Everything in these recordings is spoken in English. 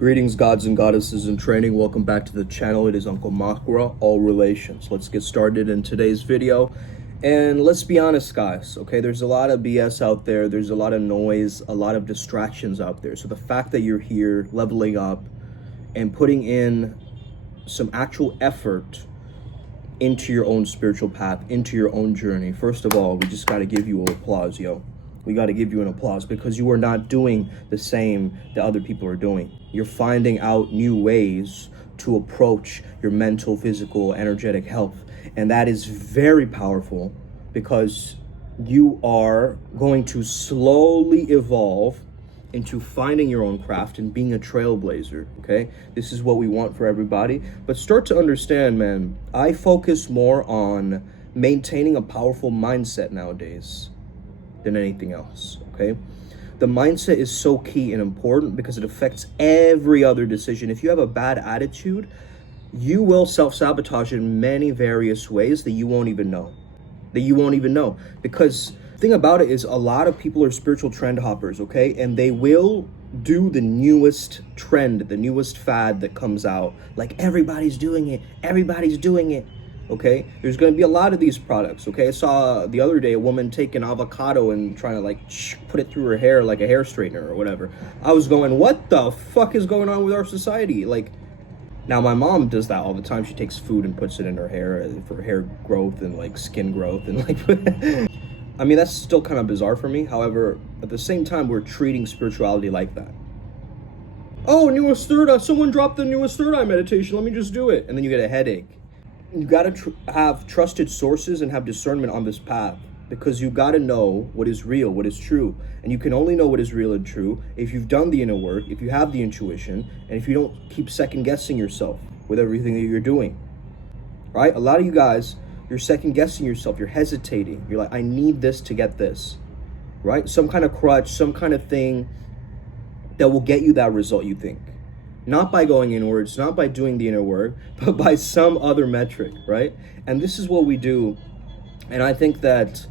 Greetings, gods and goddesses in training. Welcome back to the channel. It is Uncle Makara, all relations. Let's get started in today's video. And let's be honest, guys, okay? There's a lot of BS out there. There's a lot of noise, a lot of distractions out there. So the fact that you're here leveling up and putting in some actual effort into your own spiritual path, into your own journey, first of all, we just got to give you an applause, yo. We got to give you an applause because you are not doing the same that other people are doing. You're finding out new ways to approach your mental, physical, energetic health. And that is very powerful because you are going to slowly evolve into finding your own craft and being a trailblazer, okay? This is what we want for everybody. But start to understand, man, I focus more on maintaining a powerful mindset nowadays than anything else, okay? The mindset is so key and important because it affects every other decision. If you have a bad attitude, you will self-sabotage in many various ways that you won't even know. Because the thing about it is a lot of people are spiritual trend hoppers, okay? And they will do the newest trend, the newest fad that comes out. Like everybody's doing it, okay? There's going to be a lot of these products, okay? I saw the other day a woman take an avocado and trying to like put it through her hair like a hair straightener or whatever. I was going, what the fuck is going on with our society? Like, now my mom does that all the time. She takes food and puts it in her hair for hair growth and like skin growth and like I mean, that's still kind of bizarre for me. However, at the same time, we're treating spirituality like that. Oh, newest third eye, someone dropped the newest third eye meditation. Let me just do it. And then you get a headache. You got to have trusted sources and have discernment on this path because you got to know what is real, what is true. And you can only know what is real and true if you've done the inner work, if you have the intuition, and if you don't keep second guessing yourself with everything that you're doing, right? A lot of you guys, you're second guessing yourself. You're hesitating. You're like, I need this to get this, right? Some kind of crutch, some kind of thing that will get you that result you think. Not by going inwards, not by doing the inner work, but by some other metric, right? And this is what we do. And I think that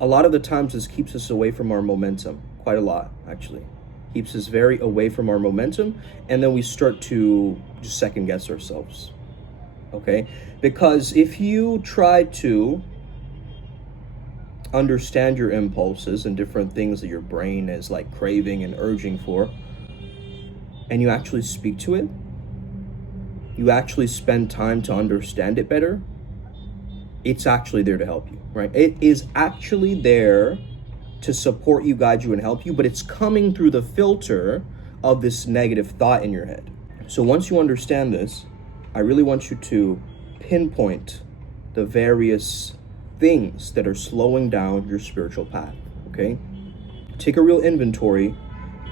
a lot of the times this keeps us away from our momentum, quite a lot, actually. Keeps us very away from our momentum. And then we start to just second guess ourselves, okay? Because if you try to understand your impulses and different things that your brain is like craving and urging for, and you actually speak to it, you actually spend time to understand it better, it's actually there to help you, right? It is actually there to support you, guide you, and help you, but it's coming through the filter of this negative thought in your head. So once you understand this, I really want you to pinpoint the various things that are slowing down your spiritual path, okay? Take a real inventory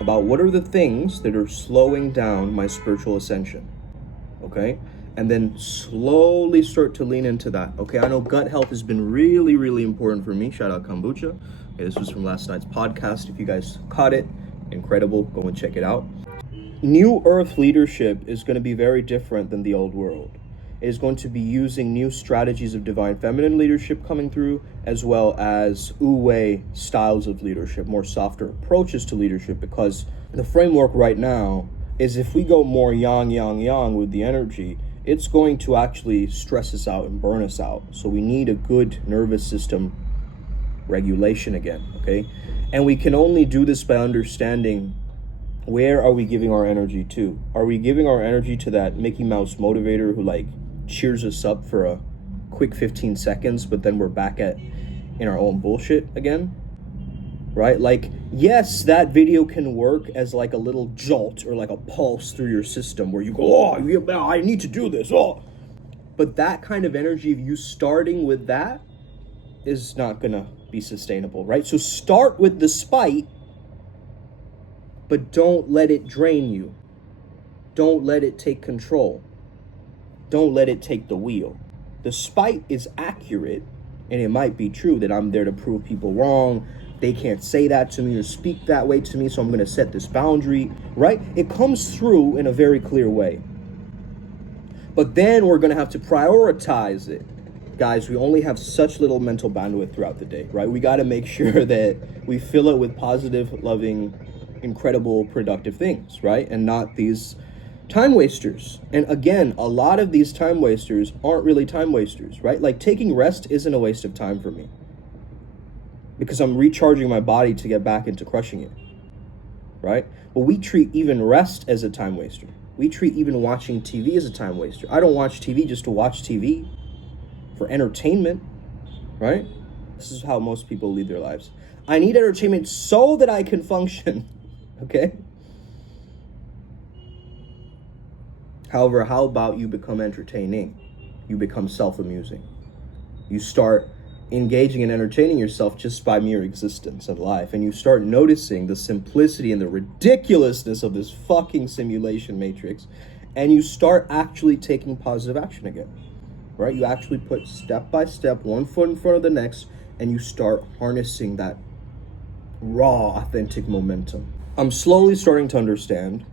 about what are the things that are slowing down my spiritual ascension, okay? And then slowly start to lean into that, okay? I know gut health has been really, really important for me. Shout out kombucha. Okay, this was from last night's podcast. If you guys caught it, incredible. Go and check it out. New Earth leadership is going to be very different than the old world. It is going to be using new strategies of divine feminine leadership coming through, as well as Wu-Wei styles of leadership, more softer approaches to leadership, because the framework right now is if we go more yang, yang, yang with the energy, it's going to actually stress us out and burn us out. So we need a good nervous system regulation again, okay? And we can only do this by understanding where are we giving our energy to? Are we giving our energy to that Mickey Mouse motivator who like cheers us up for a quick 15 seconds, but then we're back in our own bullshit again, right? Like, yes, that video can work as like a little jolt or like a pulse through your system where you go, oh, yeah, I need to do this, oh. But that kind of energy of you starting with that is not gonna be sustainable, right? So start with the spite, but don't let it drain you. Don't let it take control. Don't let it take the wheel. The spite is accurate, and it might be true that I'm there to prove people wrong. They can't say that to me or speak that way to me, so I'm going to set this boundary, right? It comes through in a very clear way. But then we're going to have to prioritize it. Guys, we only have such little mental bandwidth throughout the day, right? We got to make sure that we fill it with positive, loving, incredible, productive things, right? And not these Time wasters. And again, a lot of these time wasters aren't really time wasters, right? Like taking rest isn't a waste of time for me, because I'm recharging my body to get back into crushing it, right? But we treat even rest as a time waster. We treat even watching TV as a time waster. I don't watch TV just to watch TV for entertainment, right? This is how most people lead their lives. I need entertainment so that I can function, okay? However, how about you become entertaining? You become self-amusing. You start engaging and entertaining yourself just by mere existence in life, and you start noticing the simplicity and the ridiculousness of this fucking simulation matrix, and you start actually taking positive action again, right? You actually put step by step, one foot in front of the next, and you start harnessing that raw, authentic momentum. I'm slowly starting to understand.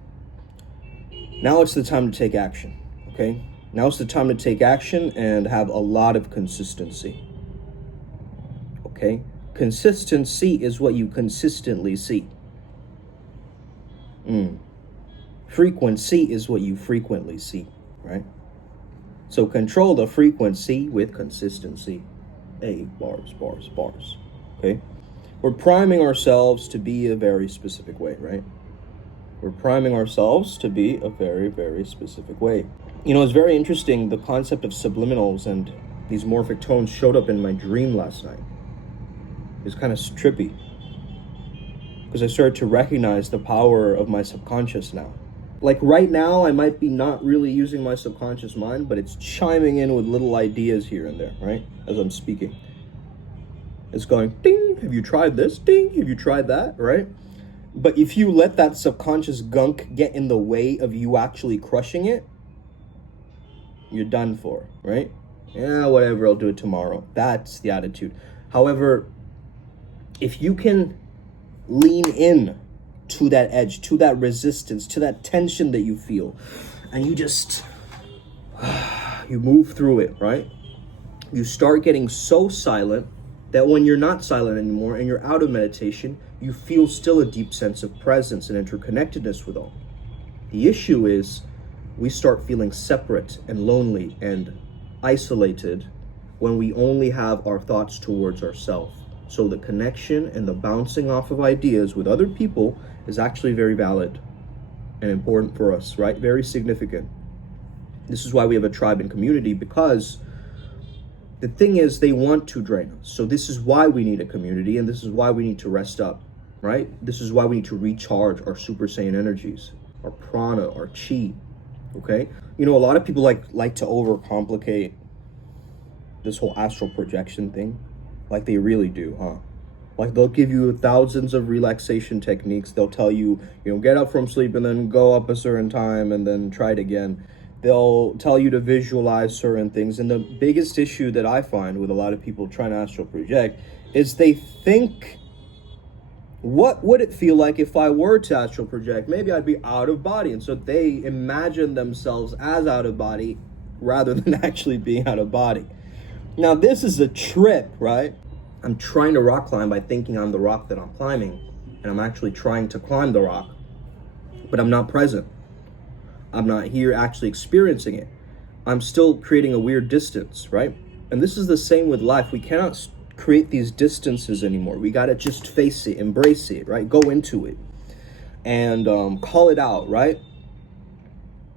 Now it's the time to take action, okay? Now it's the time to take action and have a lot of consistency, okay? Consistency is what you consistently see. Frequency is what you frequently see, right? So control the frequency with consistency. Bars, okay? We're priming ourselves to be a very specific way, right? We're priming ourselves to be a very, very specific way. You know, it's very interesting, the concept of subliminals and these morphic tones showed up in my dream last night. It's kind of trippy, because I started to recognize the power of my subconscious now. Like right now, I might be not really using my subconscious mind, but it's chiming in with little ideas here and there, right? As I'm speaking. It's going, ding, have you tried this? Ding, have you tried that, right? But if you let that subconscious gunk get in the way of you actually crushing it, you're done for, right? Yeah, whatever, I'll do it tomorrow. That's the attitude. However, if you can lean in to that edge, to that resistance, to that tension that you feel, and you just, you move through it, right? You start getting so silent that when you're not silent anymore and you're out of meditation, you feel still a deep sense of presence and interconnectedness with all. The issue is we start feeling separate and lonely and isolated when we only have our thoughts towards ourselves. So the connection and the bouncing off of ideas with other people is actually very valid and important for us, right? Very significant. This is why we have a tribe and community, because the thing is, they want to drain us. So this is why we need a community, and this is why we need to rest up, right? This is why we need to recharge our Super Saiyan energies, our prana, our chi, okay? You know, a lot of people like to overcomplicate this whole astral projection thing. Like they really do, huh? Like they'll give you thousands of relaxation techniques. They'll tell you, get up from sleep and then go up a certain time and then try it again. They'll tell you to visualize certain things. And the biggest issue that I find with a lot of people trying to astral project is they think, what would it feel like if I were to astral project? Maybe I'd be out of body. And so they imagine themselves as out of body rather than actually being out of body. Now, this is a trip, right? I'm trying to rock climb by thinking I'm the rock that I'm climbing, and I'm actually trying to climb the rock, but I'm not present. I'm not here actually experiencing it. I'm still creating a weird distance, right? And this is the same with life. We cannot create these distances anymore. We got to just face it, embrace it, right? Go into it and call it out, right?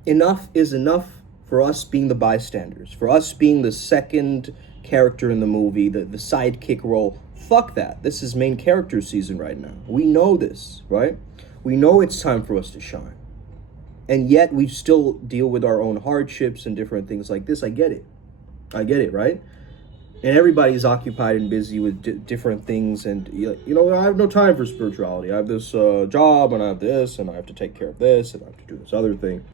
Enough is enough for us being the bystanders, for us being the second character in the movie, the sidekick role. Fuck that. This is main character season right now. We know this, right? We know it's time for us to shine. And yet we still deal with our own hardships and different things like this. I get it, right? And everybody's occupied and busy with different things. And, I have no time for spirituality. I have this job, and I have this, and I have to take care of this, and I have to do this other thing.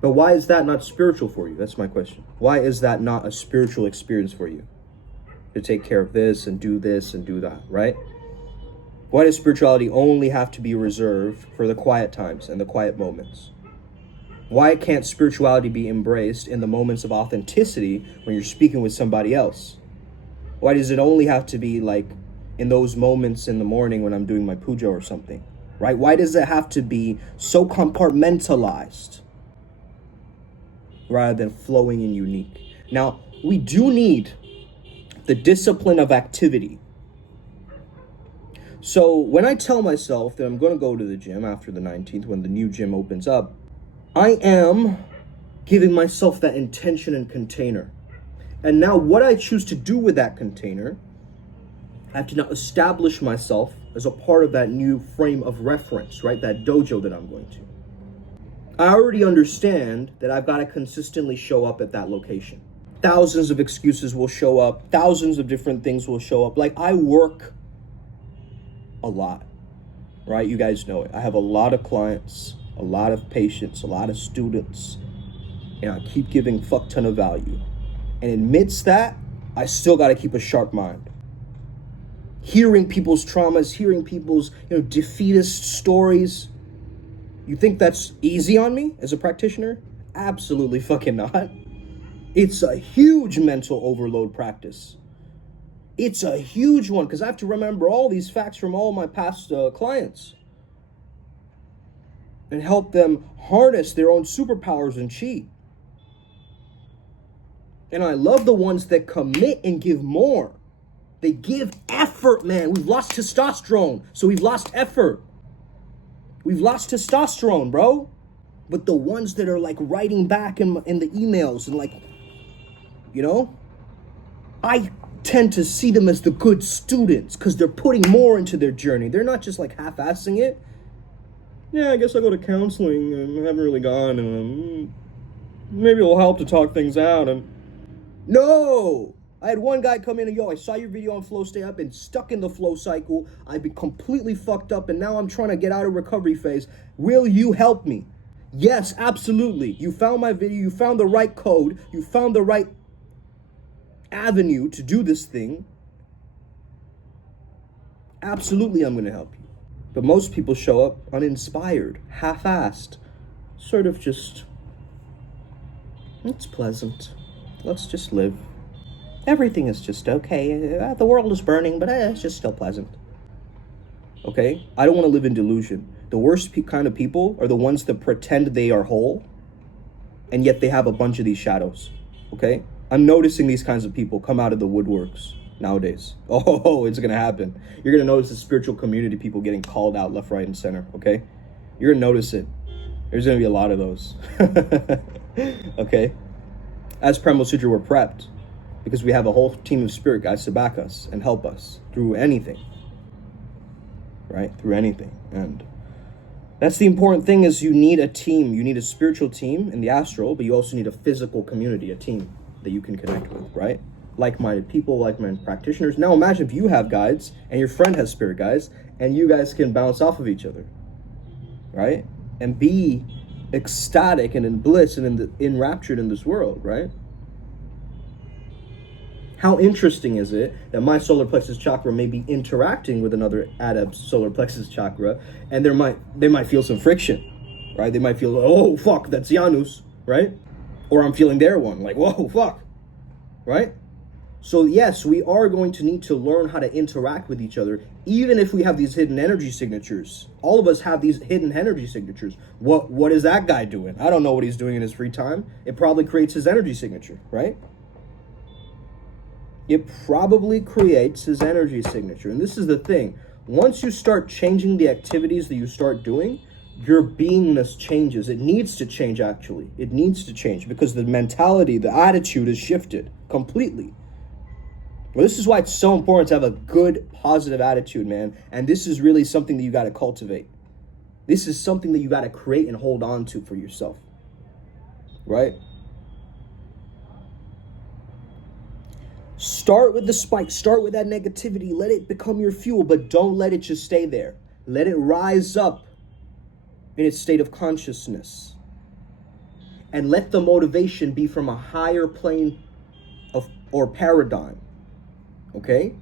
But why is that not spiritual for you? That's my question. Why is that not a spiritual experience for you? To take care of this and do that, right? Why does spirituality only have to be reserved for the quiet times and the quiet moments? Why can't spirituality be embraced in the moments of authenticity when you're speaking with somebody else? Why does it only have to be like in those moments in the morning when I'm doing my puja or something, right? Why does it have to be so compartmentalized? rather than flowing and unique. Now, we do need the discipline of activity. So when I tell myself that I'm going to go to the gym after the 19th, when the new gym opens up, I am giving myself that intention and container. And now what I choose to do with that container, I have to now establish myself as a part of that new frame of reference, right? That dojo that I'm going to. I already understand that I've got to consistently show up at that location. Thousands of excuses will show up. Thousands of different things will show up. Like, I work a lot, right? You guys know it. I have a lot of clients, a lot of patients, a lot of students, and I keep giving fuck ton of value. And amidst that, I still got to keep a sharp mind. Hearing people's traumas, hearing people's, defeatist stories. You think that's easy on me as a practitioner? Absolutely fucking not. It's a huge mental overload practice. It's a huge one because I have to remember all these facts from all my past clients and help them harness their own superpowers and chi. And I love the ones that commit and give more. They give effort, man. We've lost testosterone, so we've lost effort. We've lost testosterone, bro. But the ones that are like writing back in the emails and like, I tend to see them as the good students because they're putting more into their journey. They're not just like half-assing it. Yeah, I guess I'll go to counseling. I haven't really gone. And maybe it'll help to talk things out. And no! I had one guy come in and, I saw your video on flow state. I've been stuck in the flow cycle. I've been completely fucked up, and now I'm trying to get out of recovery phase. Will you help me? Yes, absolutely. You found my video. You found the right code. You found the right avenue to do this thing. Absolutely, I'm going to help you. But most people show up uninspired, half-assed, sort of just, it's pleasant. Let's just live. Everything is just okay. The world is burning, but it's just still pleasant. Okay? I don't want to live in delusion. The worst kind of people are the ones that pretend they are whole, and yet they have a bunch of these shadows. Okay? I'm noticing these kinds of people come out of the woodworks nowadays. Oh, it's going to happen. You're going to notice the spiritual community people getting called out left, right, and center. Okay? You're going to notice it. There's going to be a lot of those. Okay? As Primal Sutra, we're prepped. Because we have a whole team of spirit guides to back us and help us through anything. Right? Through anything. And that's the important thing is you need a team. You need a spiritual team in the astral, but you also need a physical community, a team that you can connect with, right? Like-minded people, like-minded practitioners. Now imagine if you have guides and your friend has spirit guides and you guys can bounce off of each other. Right? And be ecstatic and in bliss and enraptured in this world, right? How interesting is it that my solar plexus chakra may be interacting with another adept's solar plexus chakra, and they might feel some friction, right? They might feel, oh fuck, that's Janus, right? Or I'm feeling their one, like, whoa, fuck, right? So yes, we are going to need to learn how to interact with each other, even if we have these hidden energy signatures. All of us have these hidden energy signatures. What is that guy doing? I don't know what he's doing in his free time. It probably creates his energy signature, right? It probably creates his energy signature. And this is the thing. Once you start changing the activities that you start doing, your beingness changes. It needs to change, actually. It needs to change because the mentality, the attitude is shifted completely. Well, this is why it's so important to have a good, positive attitude, man. And this is really something that you got to cultivate. This is something that you got to create and hold on to for yourself. Right? Start with the spike. Start with that negativity. Let it become your fuel, but don't let it just stay there. Let it rise up in its state of consciousness. And let the motivation be from a higher plane or paradigm. Okay?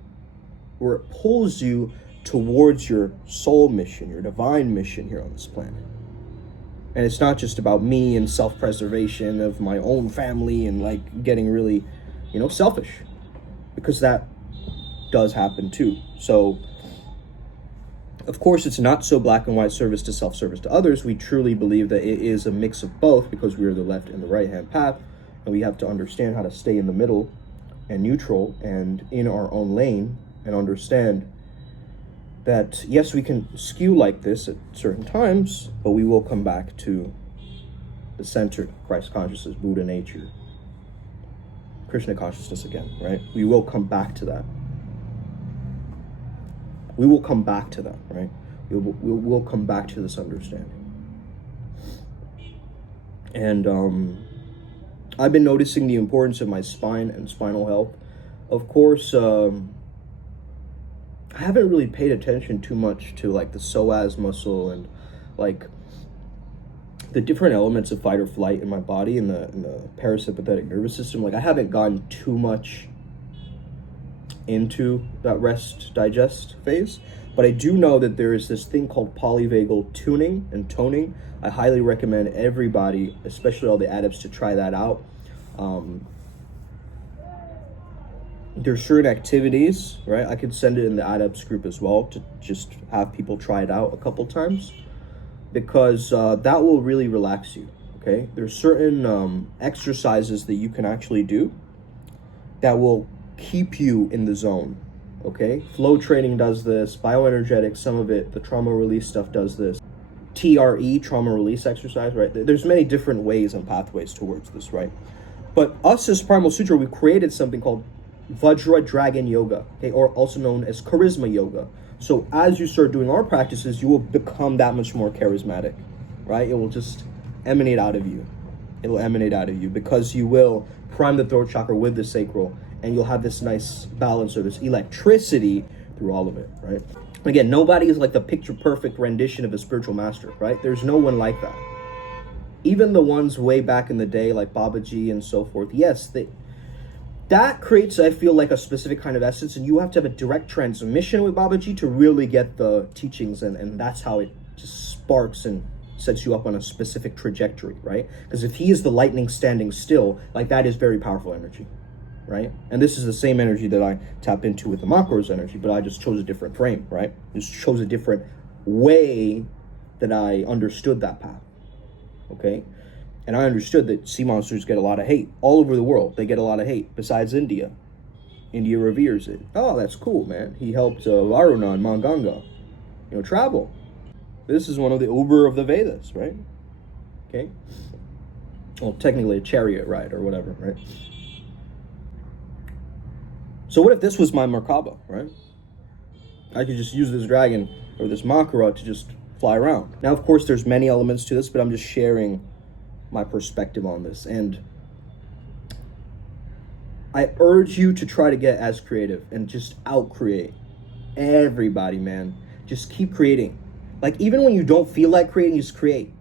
Where it pulls you towards your soul mission, your divine mission here on this planet. And it's not just about me and self-preservation of my own family and like getting really, selfish. Because that does happen too. So Of course, it's not so black and white, service to self, service to others. We truly believe that it is a mix of both, because we are the left and the right hand path, and we have to understand how to stay in the middle and neutral and in our own lane, and understand that yes, we can skew like this at certain times, but we will come back to the center, Christ consciousness, Buddha nature, Krishna consciousness again, right? We will come back to that. We will come back to that, right? We'll come back to this understanding. And I've been noticing the importance of my spine and spinal health. Of course, I haven't really paid attention too much to like the psoas muscle and like the different elements of fight or flight in my body and the parasympathetic nervous system. Like I haven't gone too much into that rest digest phase, but I do know that there is this thing called polyvagal tuning and toning. I highly recommend everybody, especially all the adepts, to try that out. There's certain activities, right? I could send it in the adepts group as well to just have people try it out a couple times, because that will really relax you, okay? There's certain exercises that you can actually do that will keep you in the zone, okay? Flow training does this, bioenergetics, some of it, the trauma release stuff does this. TRE, trauma release exercise, right? There's many different ways and pathways towards this, right? But us as Primal Sutra, we created something called Vajra Dragon Yoga, okay, or also known as Charisma Yoga. So as you start doing our practices, you will become that much more charismatic, right? It will just emanate out of you. It will emanate out of you, because you will prime the throat chakra with the sacral, and you'll have this nice balance or this electricity through all of it, right? Again, nobody is like the picture-perfect rendition of a spiritual master, right? There's no one like that. Even the ones way back in the day, like Babaji and so forth, yes, that creates, I feel, like a specific kind of essence, and you have to have a direct transmission with Babaji to really get the teachings, and that's how it just sparks and sets you up on a specific trajectory, right? Because if he is the lightning standing still, like that is very powerful energy, right? And this is the same energy that I tap into with the Makara's energy, but I just chose a different frame, right? Just chose a different way that I understood that path, okay? And I understood that sea monsters get a lot of hate all over the world. They get a lot of hate, besides India. India reveres it. Oh, that's cool, man. He helped Varuna and Manganga, travel. This is one of the Uber of the Vedas, right? Okay? Well, technically a chariot ride or whatever, right? So what if this was my Merkaba, right? I could just use this dragon or this Makara to just fly around. Now, of course, there's many elements to this, but I'm just sharing my perspective on this. And I urge you to try to get as creative and just out-create everybody, man. Just keep creating. Like, even when you don't feel like creating, just create.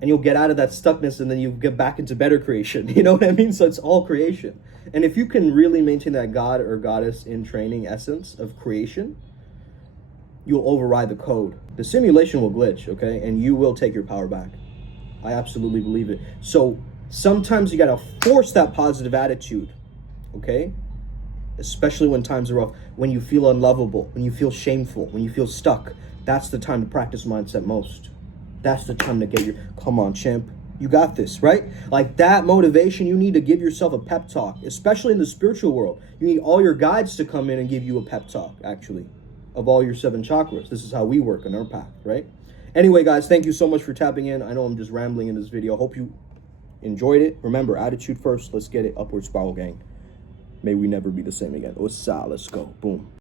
And you'll get out of that stuckness, and then you get back into better creation. You know what I mean? So it's all creation. And if you can really maintain that God or goddess in training essence of creation, you'll override the code. The simulation will glitch, okay? And you will take your power back. I absolutely believe it. So sometimes you gotta force that positive attitude, okay? Especially when times are rough, when you feel unlovable, when you feel shameful, when you feel stuck. That's the time to practice mindset most. That's the time to get your, come on, champ, you got this, right? Like that motivation, you need to give yourself a pep talk, especially in the spiritual world. You need all your guides to come in and give you a pep talk, actually, of all your 7 chakras. This is how we work on our path, right? Anyway, guys, thank you so much for tapping in. I know I'm just rambling in this video. Hope you enjoyed it. Remember, attitude first. Let's get it. Upward spiral, gang. May we never be the same again. Let's go. Boom.